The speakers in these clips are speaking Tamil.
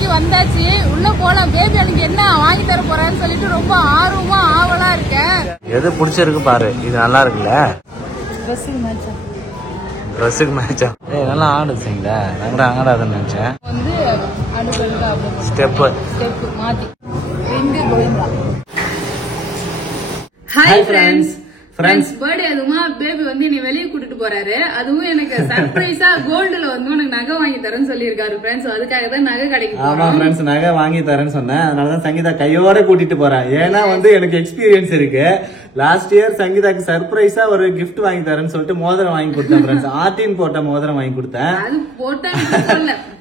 கடைக்கு வந்தாச்சு. உள்ள போலாம். பேபி எனக்கு என்ன வாங்கி தர போறான்னு சொல்லிட்டு ரொம்ப ஆர்வமா ஆவலா இருக்கேன். எது பிடிச்சிருக்கு பாரு. இது நல்லா இருக்குல்ல. ட்ரெஸ்ஸுக்கு மேட்சா? நல்லா ஆடுச்சுங்களா? நான் கூட ஆடாதுன்னு நினைச்சேன். வந்து அடுப்பெடுக்க ஸ்டெப் மாத்தி ரெண்டு கோயிந்தா. Hi friends. பர்த்டே அதுமா பேபி வந்து என்னை வெளியே கூட்டிட்டு போறாரு. அதுவும் எனக்கு சர்ப்ரைஸா கோல்டுல வந்து உனக்கு நகை வாங்கி தரேன்னு சொல்லியிருக்காரு ஃப்ரெண்ட்ஸ். அதுக்காக தான் நகை கடைக்கு போறோம். ஆமா ஃப்ரெண்ட்ஸ், நகை வாங்கி தரேன்னு சொன்னேன். அதனாலதான் சங்கீதா கையோட கூட்டிட்டு போறேன். ஏன்னா வந்து எனக்கு எக்ஸ்பீரியன்ஸ் இருக்கு. லாஸ்ட் இயர் சங்கீதாக்கு சர்ப்ரைஸா ஒரு கிஃப்ட் வாங்கி தரேன்னு சொல்லிட்டு மோதிரம் வாங்கி கொடுத்தேன் ஃப்ரெண்ட்ஸ். ஆர்டின் போட்ட மோதிரம் வாங்கி கொடுத்தேன்.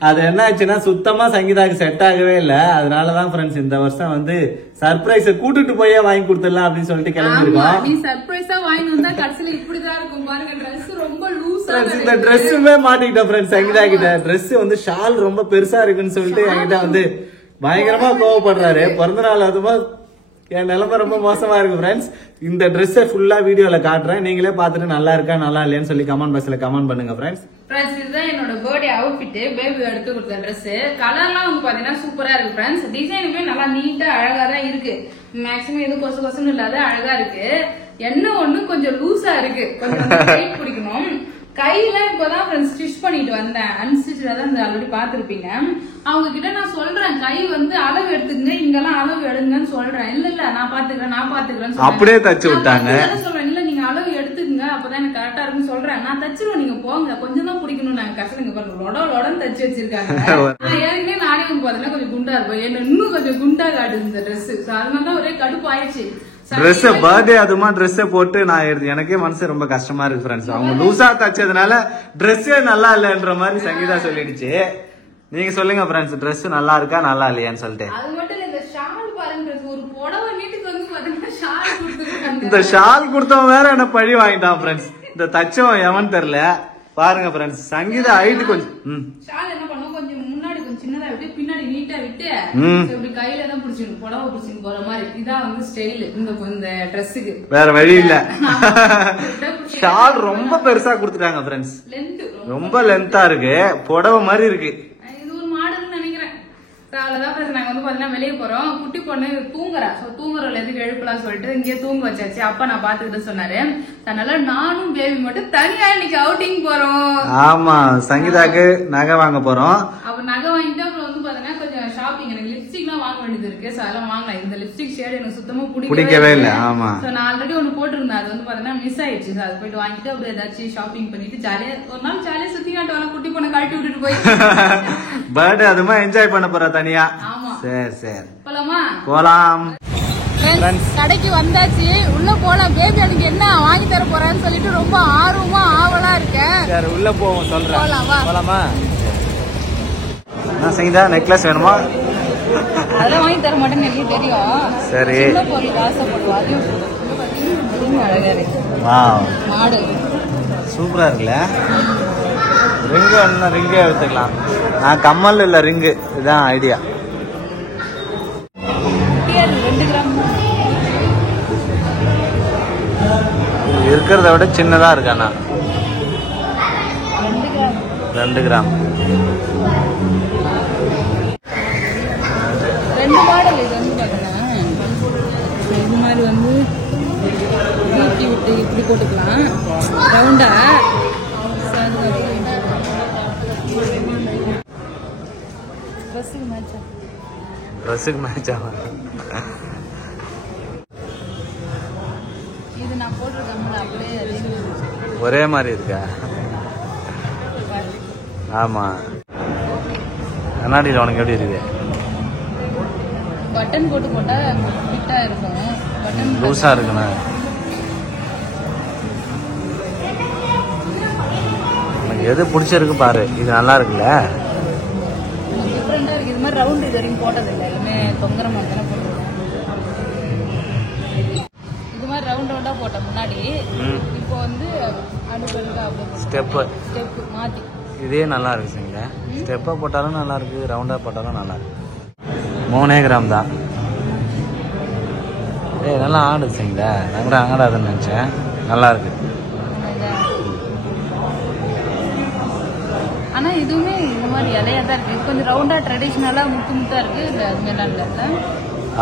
அது என்ன ஆச்சுன்னா சுத்தமா சங்கீதாக்கு செட் ஆகவே இல்ல. அதனாலதான் ஃப்ரெண்ட்ஸ் இந்த வருஷம் வந்து சர்ப்ரைஸ் கூட்டிட்டு போயே வாங்கி கொடுத்துடலாம் அப்படின்னு சொல்லிட்டு கிளம்பிருக்கோம். நீ சர்ப்ரைஸா வாங்கி வந்தா கடைசியில இப்படிதான் இருக்கும் பாருங்க. ட்ரெஸ் ரொம்ப லூஸா. இந்த ட்ரெஸ்ஸுமே மாட்டிக்கிட்டோம் ஃப்ரெண்ட்ஸ். சங்கீதா கிட்ட ட்ரெஸ் வந்து ஷால் ரொம்ப பெருசா இருக்குன்னு சொல்லிட்டு என்கிட்ட வந்து பயங்கரமா கோவப்படுறாரு. பிறந்த நாள் அதுமா என் நிலைமை ரொம்ப மோசமா இருக்கு ஃப்ரெண்ட்ஸ். இந்த ட்ரெஸ்ஸை ஃபுல்லா வீடியோல காட்டுறேன். நீங்களே பாத்துட்டு நல்லா இருக்கா நல்லா இல்லையான்னு சொல்லி கமெண்ட் பாக்ஸ்ல கமெண்ட் பண்ணுங்க ஃப்ரெண்ட்ஸ். இதுதான் என்னோட பர்த்டே அவுட்ஃபிட். பேபி எடுத்து கொடுத்த ட்ரெஸ். கலர்லாம் வந்து பாத்தீங்கன்னா சூப்பரா இருக்கு ஃப்ரெண்ட்ஸ். டிசைனுமே நல்லா நீட்டா அழகா தான் இருக்கு. மேக்ஸிமம் எதுவும் கொசு கொசுன்னு இல்லாத அழகா இருக்கு. என்ன ஒண்ணு கொஞ்சம் லூஸா இருக்கு. கொஞ்சம் டைட் பிடிக்கணும். கையில இப்பதான் ஃப்ரெண்ட்ஸ் ஸ்டிச் பண்ணிட்டு வந்தேன். அன்ஸ்டிச்சா தான் ஆல்ரெடி பாத்துருப்பீங்க. அவங்க கிட்ட நான் சொல்றேன் கை வந்து அளவு எடுத்துக்கங்க, இங்கெல்லாம் அளவு எடுங்கன்னு சொல்றேன். இல்ல நான் பாத்துக்கிறேன் அப்படியே தச்சு விட்டாங்க. சொல்றேன் இல்ல நீங்க அளவு எடுத்துக்கங்க அப்பதான் எனக்கு கரெக்டா இருக்குன்னு சொல்றேன். நான் தச்சிருவேன் நீங்க போங்க கொஞ்சம் தான் பிடிக்கணும். நாங்க கஷ்டம் பாருங்க லொடன்னு தச்சு வச்சிருக்காங்க. ஏற்கனவே நானே வந்து பாத்தீங்கன்னா கொஞ்சம் குண்டா இருப்பேன். என்ன இன்னும் கொஞ்சம் குண்டா காட்டுது இந்த ட்ரெஸ். அதனாலதான் ஒரே கடுப்பு ஆயிடுச்சு. ட்ரெஸ் பர்த்டே அதுமா ட்ரெஸ் போட்டு நான் எனக்கே மனசு ரொம்ப கஷ்டமா இருக்கு ஃப்ரெண்ட்ஸ். அவங்க லூசா தச்சதுனால ட்ரெஸ்ஸே நல்லா இல்லன்ற மாதிரி சங்கீதா சொல்லிடுச்சு. நீங்க சொல்லுங்க ஃப்ரெண்ட்ஸ், ட்ரெஸ் நல்லா இருக்கா நல்லா இல்லையான்னு சொல்லிட்டு. அது மட்டும் இல்ல இந்த ஷால் பாருங்க. ஒரு புடவை வீட்டுக்கு வந்து பாத்தீங்கன்னா ஷால் கொடுத்துருக்காங்க. இந்த ஷால் கொடுத்தவன் வேற என்ன பழி வாங்கிட்டான் ஃப்ரெண்ட்ஸ். இந்த தச்சவன் எவன் தெரியல. பாருங்க ஃப்ரெண்ட்ஸ், சங்கீதா ஹைட் கொஞ்சம் ஷால் என்ன பண்ணுவோம் கொஞ்சம் முன்னாடி கொஞ்சம் சின்னதா விட்டு பின்னாடி நீட்டா விட்டு இப்படி கையில தான் பிடிச்சிடும் புடவை பிடிச்சிட்டு போற மாதிரி. இதான் வந்து ஸ்டைல் இந்த ட்ரெஸ்ஸுக்கு. வேற வழி இல்ல. ஷால் ரொம்ப பெருசா கொடுத்துட்டாங்க ஃப்ரெண்ட்ஸ். ரொம்ப லென்த்தா இருக்கு. புடவை மாதிரி இருக்கு. இது ஒரு மாடல்னு நினைக்கிறேன். அவ்வளவுதான் நாங்க வந்து பாத்தீங்கன்னா வெளியே போறோம். குட்டி பொண்ணு தூங்குறா. தூங்குறதுல எதுக்கு எழுப்பலாம் சொல்லிட்டு இங்கே தூங்க வச்சாச்சு. அப்பா நான் பாத்துக்கிட்டு சொன்னாரு. அதனால நானும் பேபி மட்டும் தனியா இன்னைக்கு அவுட்டிங் போறோம். ஆமா, சங்கீதாக்கு நகை வாங்க போறோம். அப்ப நகை வாங்கிட்டு அப்புறம் வந்து பாத்தீங்கன்னா கொஞ்சம் ஷாப்பிங். எனக்கு லிப்ஸ்டிக் எல்லாம் வாங்க வேண்டியது இருக்கு. அதெல்லாம் வாங்கலாம். இந்த லிப்ஸ்டிக் ஷேட் எனக்கு சுத்தமா பிடிக்கவே இல்ல. ஆமா, நான் ஆல்ரெடி ஒண்ணு போட்டிருந்தேன். அது வந்து பாத்தீங்கன்னா மிஸ் ஆயிடுச்சு. அது போயிட்டு வாங்கிட்டு அப்படியே ஏதாச்சும் ஷாப்பிங் பண்ணிட்டு ஜாலியா ஒரு நாள் ஜாலியா சுத்தி காட்டு வரலாம். குட்டி பொண்ணை கழட்டி விட்டுட்டு போய் பர்த்டே அதுமா என்ஜாய் பண்ண போற தனியா. சரி போலாம். கடைக்கு வந்தாச்சு. உள்ள போலாம். பேபி அதுக்கு என்ன வாங்கி தர போறான்னு சொல்லிட்டு ரொம்ப ஆர்வமா ஆவலா இருக்கேன். உள்ள போவோம் சொல்றேன். போலாமா? சங்கீதா நெக்லஸ் வேணுமா? அதெல்லாம் வாங்கி தர மாட்டேன்னு எனக்கு தெரியும். சரி ஆசைப்படுவோம். அழகா இருக்கு. மாடல் சூப்பரா இருக்குல்ல. ரிங்கு வேணும்னா ரிங்கே எடுத்துக்கலாம். நான் கம்மல் இல்ல ரிங்கு. இதுதான் ஐடியா. 2 கிராம் இருக்கிறத விட சின்னதா இருக்கானா? 2 கிராம். 2 மாடல். இது வந்து பாத்தீங்கன்னா இது மாதிரி வந்து வீட்டி விட்டு இப்படி போட்டுக்கலாம் ரவுண்டா. ட்ரெஸ்ஸுக்கு மேட்ச் ஆகும். இது நான் போட்டிருக்கேன் அப்படியே ஒரே மாதிரி இருக்கா? ஆமா. கண்ணாடியில் உனக்கு எப்படி இருக்கு? பட்டன் போட்டு போட்டா ஃபிட்டா இருக்கும். பட்டன் லூஸா இருக்குண்ணா. உனக்கு எது பிடிச்சிருக்கு பாரு. இது நல்லா இருக்குல்ல. டிஃப்ரெண்டா இருக்கு. இது மாதிரி ரவுண்ட் இது வரைக்கும் போட்டது இல்லை. எல்லாமே தொங்குற மாதிரி தானே போட்டுருக்கோம். இது மாதிரி ரவுண்டா போட்ட முன்னாடி. இப்போ வந்து அடுப்பெடுக்க ஸ்டெப் மாத்தி. இதே நல்லா இருக்கு சரிங்களா. ஸ்டெப்பா போட்டாலும் நல்லா இருக்கு, ரவுண்டா போட்டாலும் நல்லா இருக்கு. 3 கிராம் தான். நல்லா ஆடுது சரிங்களா. நான் கூட ஆடாதுன்னு நினைச்சேன். நல்லா இருக்கு. ஆனா இதுவுமே இந்த மாதிரி இலையா தான் இருக்கு. இது கொஞ்சம் ரவுண்டா ட்ரெடிஷனலா முத்து முத்தா இருக்கு. இல்ல அதுமாரிலாம் இல்ல.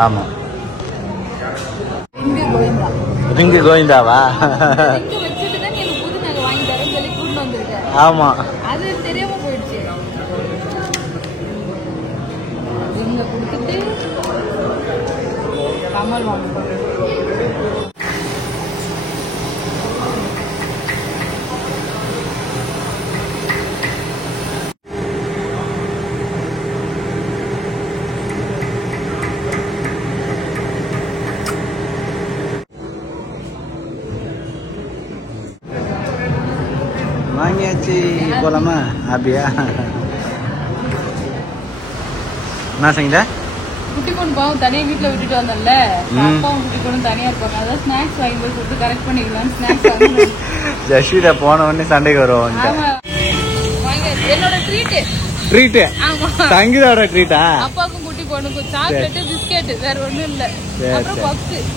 ஆமா ரிங்கு கோவிந்தா. ரிங்கு கோவிந்தாவா? ரிங்கு வச்சுட்டு தான் எனக்கு புது நகை வாங்கி தரேன்னு சொல்லி கூட்டு வந்திருக்கேன். ஆமா அது தெரியாம போயிடுச்சு. ரிங்க கொடுத்துட்டு கமல் வாங்க. வாங்கியாச்சு. போலாமா? அப்படியா? என்ன செஞ்ச? குட்டி பொண்ணு பாவம் தனியா வீட்டுல விட்டுட்டு வந்தேன்ல, அப்பாவும் குட்டி பொண்ணு தனியா இருப்பாங்க. அதான் ஸ்நாக்ஸ் வாங்கி போய் கொடுத்து கரெக்ட் பண்ணிக்கலாம். ஸ்நாக்ஸ் வாங்கி ஜஷீதா போன உடனே சண்டைக்கு வருவோம். என்னோட ட்ரீட். ட்ரீட்? சங்கீதாவோட ட்ரீட்டா? அப்பாவுக்கும் குட்டி பொண்ணுக்கும் சாக்லேட் பிஸ்கெட், வேற ஒண்ணும் இல்ல. அப்புறம் பப்ஸ்.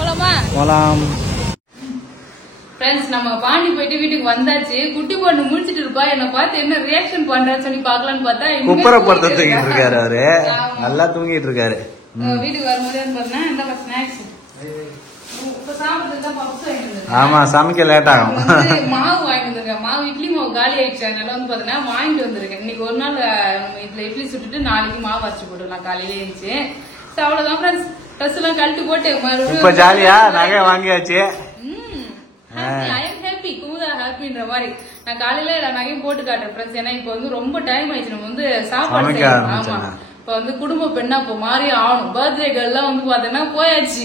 போலாமா? போலாம். ஃப்ரெண்ட்ஸ், நம்ம பாண்டி போயிட்டு வீட்டுக்கு வந்தாச்சு. குட்டி பொண்ணு முடிச்சிட்டு இருப்பா. என்ன பார்த்து என்ன ரியாக்ஷன் பண்றான்னு சொல்லி பாக்கலாம்னு பார்த்தா குப்பரை பொறுத்த தூங்கிட்டு இருக்காரு அவரு. நல்லா தூங்கிட்டு இருக்காரு. வீட்டுக்கு வரும்போது பாத்தீங்கன்னா இந்த ஸ்நாக்ஸ். ஆமா, சமைக்க லேட் ஆகும். மாவு வாங்கிட்டு வந்திருக்கேன். மாவு இட்லி மாவு காலி ஆயிடுச்சு. அதனால வந்து பாத்தீங்கன்னா வாங்கிட்டு வந்திருக்கேன். இன்னைக்கு ஒரு நாள் இதுல இட்லி சுட்டுட்டு நாளைக்கு மாவு அரைச்சு போட்டுலாம் காலையில இருந்துச்சு. அவ்வளவுதான் ஃப்ரெண்ட்ஸ். ட்ரெஸ் எல்லாம் கழட்டு போட்டு இப்ப ஜாலியா நகை வாங்கியாச்சு. ஹாப்பின்ற மாதிரி நான் காலையில எல்லா நகையும் போட்டு காட்டுறேன் ஃப்ரெண்ட்ஸ். ஏன்னா இப்ப வந்து ரொம்ப டைம் ஆயிடுச்சு. நம்ம வந்து சாப்பாடு செய்யணும். ஆமா, இப்ப வந்து குடும்ப பெண்ணா இப்ப மாறி ஆகணும். பர்த்டேகள் எல்லாம் வந்து பாத்தீங்கன்னா போயாச்சு.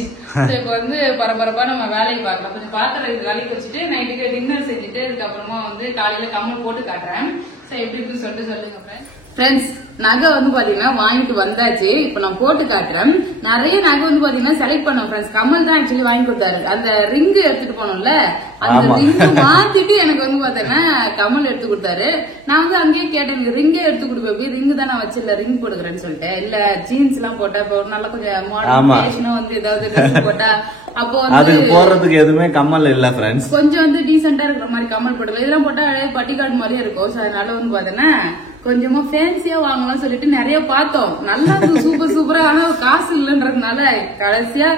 இப்ப வந்து பரபரப்பா நம்ம வேலையை பார்க்கலாம். கொஞ்சம் பாத்திரம் வேலைக்கு வச்சுட்டு நைட்டுக்கு டின்னர் செஞ்சுட்டு அதுக்கப்புறமா வந்து காலையில கம்மல் போட்டு காட்டுறேன். சரி, எப்படி இருக்குன்னு சொல்லுங்க ஃப்ரெண்ட்ஸ். நகை வந்து பாத்தீங்கன்னா வாங்கிட்டு வந்தாச்சு. இப்ப நான் போட்டு காட்டுறேன். நிறைய நகை வந்து பாத்தீங்கன்னா செலக்ட் பண்ணோம் ஃப்ரெண்ட்ஸ். கமல் தான் ஆக்சுவலி வாங்கி கொடுத்தாரு. அந்த ரிங்கு எடுத்துட்டு போனோம்ல, அந்த ரிங்கு மாத்திட்டு எனக்கு வந்து பாத்தீங்கன்னா கமல் எடுத்து கொடுத்தாரு. நான் வந்து அங்கேயே கேட்டேன், ரிங்கே எடுத்து கொடுப்பேன். ரிங்கு தான் நான் வச்சிருல, ரிங் போடுக்கிறேன்னு சொல்லிட்டு. இல்ல ஜீன்ஸ் எல்லாம் போட்டா இப்போ நல்லா கொஞ்சம் மாடர்ன் வந்து ஏதாவது ட்ரெஸ் போட்டா அப்போ வந்து போடுறதுக்கு எதுவுமே கமல் இல்ல ஃப்ரெண்ட்ஸ். கொஞ்சம் வந்து டீசெண்டா இருக்கிற மாதிரி கமல் போட்டுக்கலாம். இதெல்லாம் போட்டா பட்டிக்காடு மாதிரியே இருக்கும். அதனால வந்து பாத்தீங்கன்னா கொஞ்சமா ஃபேன்சியா வாங்கலாம் சொல்லிட்டு நிறைய பார்த்தோம். நல்லா சூப்பர் சூப்பரா. ஆனா காசு இல்லன்றதுனால கடைசியா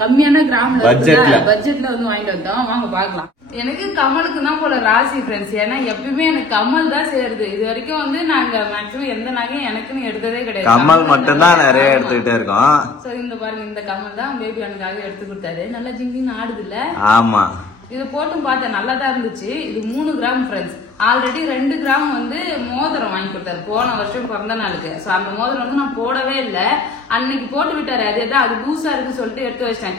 கம்மியான கிராம்ல பட்ஜெட்ல வந்து வாங்கிட்டு வந்தோம். வாங்க பாக்கலாம். எனக்கு கமலுக்கு தான் போல ராசி ஃப்ரெண்ட்ஸ். ஏன்னா எப்பயுமே எனக்கு கமல் தான் சேருது. இது வரைக்கும் வந்து நாங்க மேக்ஸிமம் எந்த நகையும் எனக்குன்னு எடுத்ததே கிடையாது. கமல் மட்டும் தான் நிறைய எடுத்துக்கிட்டே இருக்கோம். சோ இந்த பாருங்க, இந்த கமல் தான் பேபி எனக்காக எடுத்து கொடுத்தாரு. நல்லா ஜிங்கின்னு ஆடுது இல்ல? ஆமா, இது போட்டும் பார்த்தேன், நல்லா தான் இருந்துச்சு. இது 3 கிராம் ஃப்ரெண்ட்ஸ். ஆல்ரெடி 2 கிராம் வந்து மோதிரம் வாங்கி கொடுத்தாரு போன வருஷம் பிறந்த நாளுக்கு. சோ அந்த மோதிரம் வந்து நான் போடவே இல்லை. அன்னைக்கு போட்டு விட்டாரு. அதேதான், அது லூசா இருக்கு சொல்லிட்டு எடுத்து வச்சிட்டேன்.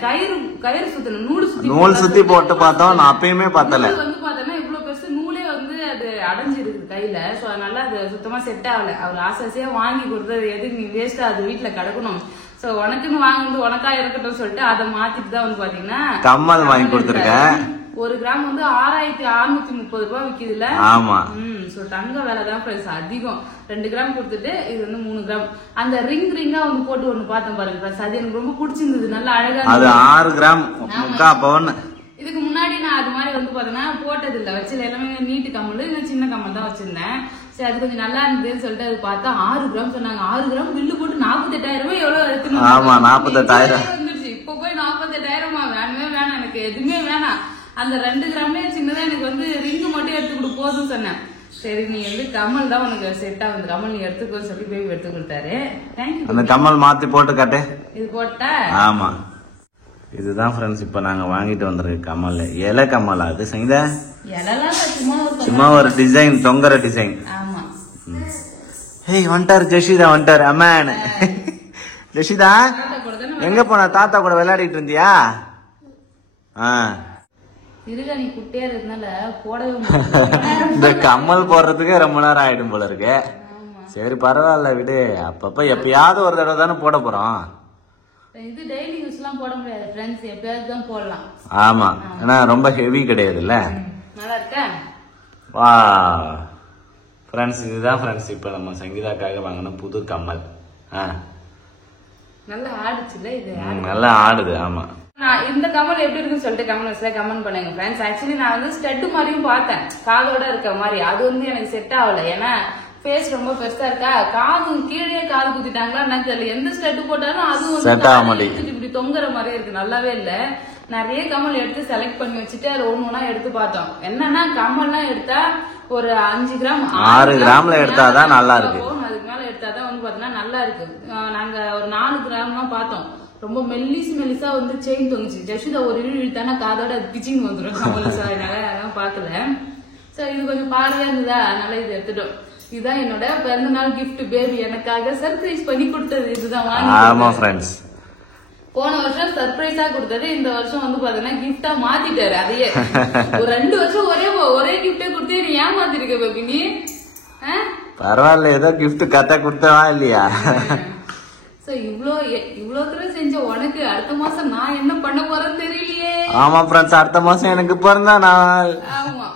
கயிறு சுத்தணும், நூல் சுத்தி போட்டு பார்த்தோம். நான் அப்பயுமே பார்த்தல. வந்து பார்த்தோன்னா இவ்வளவு பெருசு நூலே வந்து அது அடைஞ்சிருக்கு கையில. சோ அதனால அது சுத்தமா செட் ஆகல. அவர் ஆசையா வாங்கி கொடுத்தது எதுக்கு நீ வேஸ்டா அது வீட்டுல கிடக்கணும். சோ உனக்குன்னு வாங்கிட்டு உனக்கா இருக்கட்டும் சொல்லிட்டு அதை மாத்திட்டு தான் வந்து பாத்தீங்கன்னா கம்மல் வாங்கி கொடுத்துருக்கேன். 1 கிராம் வந்து 6630 ரூபாய் விக்குதுல்ல? ஆமா. சோ தங்க விலை தான் பிரைஸ் அதிகம். 2 கிராம் கொடுத்துட்டு இது வந்து 3 கிராம். அந்த ரிங்கா வந்து போட்டு ஒண்ணு பார்த்தேன் பாருங்க. அது எனக்கு ரொம்ப பிடிச்சிருந்தது. நல்லா அழகா. அது 6 கிராம் 3/4 பவுன். இதுக்கு முன்னாடி நான் அது மாதிரி வந்து பாத்தீங்கன்னா போட்டது இல்ல. வச்சது எல்லாமே நீட்டு கம்மல், இந்த சின்ன கம்மல் தான் வச்சிருந்தேன். சரி, அது கொஞ்சம் நல்லா இருந்ததுன்னு சொல்லிட்டு அது பார்த்தா 6 கிராம் சொன்னாங்க. 6 கிராம் பில்லு போட்டு 48,000 எவ்வளவு எடுத்துன்னு? ஆமா, 48,000 வந்துருச்சு. இப்ப போய் 48,000 வேணவே வேணாம், எனக்கு எதுவுமே வேணாம். அந்த 2 கிராமே சின்னதா எனக்கு வந்து ரிங்கு மட்டும் எடுத்துக்கிட்டு போதும் சொன்னேன். சரி, நீ வந்து கமல் தான் உனக்கு செட் ஆகுது, கமல் நீ எடுத்துக்கோன்னு சொல்லி பேபி எடுத்து கொடுத்தாரு. தேங்க்யூ. அந்த கமல் மாத்தி போட்டு காட்டு. இது போட்டா? ஆமா, இதுதான் ஃப்ரெண்ட்ஸ் இப்ப நாங்க வாங்கிட்டு வந்திருக்க கமல். இலை கமல். அது செய்த சும்மா ஒரு டிசைன், தொங்கற டிசைன். ஆமா. ஹேய், வந்துட்டாரு ஜெஷிதா, வந்துட்டாரு. அம்மான் ஜெஷிதா எங்க போன? தாத்தா கூட விளையாடிட்டு இருந்தியா? நீ குட்டியா இருந்தனால போடவே இந்த கம்மல் போடுறதுக்கே ரொம்ப நேரம் ஆயிடும் போல இருக்கு. சரி, பரவாயில்ல விடு. அப்பப்ப எப்பயாவது ஒரு தடவை தானே போட போறோம். இது டெய்லி யூஸ்லாம் போட முடியாது ஃப்ரெண்ட்ஸ், எப்பயாவது தான் போடலாம். ஆமா, ஏன்னா ரொம்ப ஹெவி கிடையாதுல்ல. நல்லா இருக்கா? வா ஃப்ரெண்ட்ஸ், இதுதான் ஃப்ரெண்ட்ஸ் இப்ப நம்ம சங்கீதாக்காக வாங்கின புது கம்மல். நல்லா ஆடுச்சுல இது? நல்லா ஆடுது. ஆமா, இந்த கமல் எப்படி இருக்குன்னு சொல்லிட்டு கமெண்ட் பண்ணுங்க ஃப்ரெண்ட்ஸ். ஆக்சுவலி நான் வந்து ஸ்டெட் மாதிரியும் பார்த்தேன், காதோட இருக்க மாதிரி. அது வந்து எனக்கு செட் ஆகல. ஏன்னா ஃபேஸ் ரொம்ப பெருசா இருக்கா, காது கீழே காது குத்திட்டாங்களா என்ன தெரியல. எந்த ஸ்டெட் போட்டாலும் அது வந்து இப்படி தொங்குற மாதிரி இருக்கு, நல்லாவே இல்ல. நிறைய கமல் எடுத்து செலக்ட் பண்ணி வச்சுட்டு அது ஒண்ணு எடுத்து பார்த்தோம். என்னன்னா கமல்லாம் எடுத்தா ஒரு 5 கிராம் 6 கிராம்ல எடுத்தாதான் நல்லா இருக்கு. அதுக்கு மேல எடுத்தாதான் வந்து பாத்தீங்கன்னா நல்லா இருக்கு. நாங்க ஒரு 4 கிராம்லாம் பார்த்தோம். ரொம்ப மெல்லிசா வந்து செயின் தொங்குச்சு. ஜஷுதா ஒரு இழுத்தானா காதோட அது பிச்சிங் வந்துடும் கமல். அதெல்லாம் பாக்கல. சோ இது கொஞ்சம் பார்வையா இருந்ததா, அதனால இது எடுத்துட்டோம். இதுதான் என்னோட பிறந்தநாள் கிஃப்ட். பேபி எனக்காக சர்ப்ரைஸ் பண்ணி கொடுத்தது. இதுதான் வாங்கி போன வருஷம் சர்ப்ரைஸா கொடுத்தது. இந்த வருஷம் வந்து பாத்தீங்கன்னா கிஃப்டா மாத்திட்டாரு. அதையே ஒரு 2 வருஷம் ஒரே கிஃப்டே கொடுத்து நீ ஏமாத்திருக்க பேபி. நீ பரவாயில்ல, ஏதோ கிஃப்ட் கரெக்டா கொடுத்தவா இல்லையா? இவ்வளவு தூரம் செஞ்ச உனக்கு அடுத்த மாசம் நான் என்ன பண்ண போறேன்னு தெரியலையே. ஆமா ஃப்ரெண்ட்ஸ், அடுத்த மாசம் எனக்கு பிறந்த நாள். ஆமா,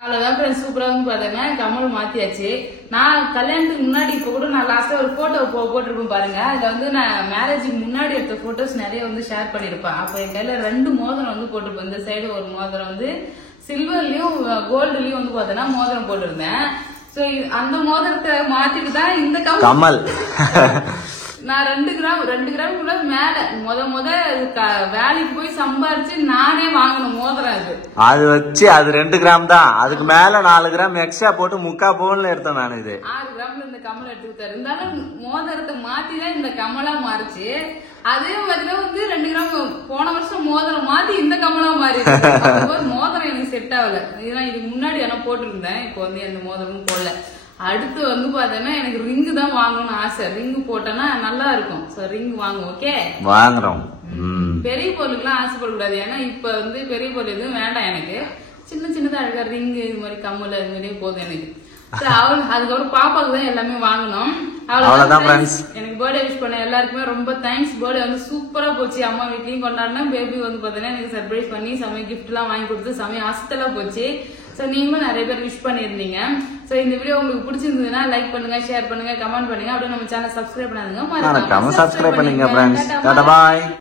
அவ்வளவுதான் ஃப்ரெண்ட்ஸ். சூப்பரா வந்து பாத்தீங்கன்னா கமல் மாத்தியாச்சு. நான் கல்யாணத்துக்கு முன்னாடி இப்ப கூட நான் லாஸ்டா ஒரு போட்டோ போட்டிருப்பேன் பாருங்க. அதுல வந்து நான் மேரேஜுக்கு முன்னாடி எடுத்த போட்டோஸ் நிறைய வந்து ஷேர் பண்ணிருப்பேன். அப்ப என் கையில 2 மோதிரம் வந்து போட்டிருப்பேன். இந்த சைடு ஒரு மோதிரம் வந்து சில்வர்லயும் கோல்டுலயும் வந்து பாத்தீங்கன்னா மோதிரம் போட்டிருந்தேன். சோ அந்த மோதிரத்தை மாத்திட்டு தான் இந்த கமல் நான் 2 கிராம் கூட மேல முத வேலைக்கு போய் சம்பாரிச்சு நானே வாங்கணும் மோதிரம். அது வச்சு அது 2 கிராம் தான். அதுக்கு மேல 4 கிராம் எக்ஸ்ட்ரா போட்டு 3/4 பவுன்ல எடுத்தேன் நான். இது 6 கிராம்ல இந்த கமல் எடுத்துக்கிட்டாரு. இருந்தாலும் மோதிரத்தை மாத்திதான் இந்த கமலா மாறிச்சு. அதே பாத்தீங்கன்னா வந்து 2 கிராம் போன வருஷம் மோதிரம் மாத்தி இந்த கமலா மாறி. மோதிரம் எனக்கு செட் ஆகல. இதுக்கு முன்னாடி எல்லாம் போட்டிருந்தேன். இப்போ வந்து எந்த மோதிரமும் போடல. அடுத்து வந்து பாத்தீங்கன்னா எனக்கு ரிங்கு தான் வாங்கணும்னு ஆசை. ரிங்கு போட்டோன்னா நல்லா இருக்கும். சோ ரிங் வாங்குவோம். ஓகே, வாங்குறோம். பெரிய பொருளுக்குலாம் ஆசைப்படக்கூடாது. ஏன்னா இப்ப வந்து பெரிய பொருள் எதுவும் வேண்டாம் எனக்கு. சின்னதா அழகா ரிங்கு இது மாதிரி கம்மல் இது மாதிரியே போதும் எனக்கு. அதுக்கப்புறம் பாப்பாக்கு தான் எல்லாமே வாங்கணும். எனக்கு பர்த்டே விஷ் பண்ண எல்லாருக்குமே ரொம்ப தேங்க்ஸ். பர்த்டே வந்து சூப்பரா போச்சு. அம்மா வீட்லயும் கொண்டாடினேன். பேபி வந்து பாத்தீங்கன்னா எனக்கு சர்ப்ரைஸ் பண்ணி சமய கிஃப்ட் எல்லாம் வாங்கி கொடுத்து சமய அசத்தலா போச்சு. சோ நீங்களும் நிறைய பேர் விஷ் பண்ணிருந்தீங்க. சோ இந்த வீடியோ உங்களுக்கு பிடிச்சிருந்ததுன்னா லைக் பண்ணுங்க, ஷேர் பண்ணுங்க, கமெண்ட் பண்ணுங்க. அப்படியே நம்ம சேனல் சப்ஸ்கிரைப் பண்ணாதுங்க. சப்ஸ்கிரைப் பண்ணுங்க.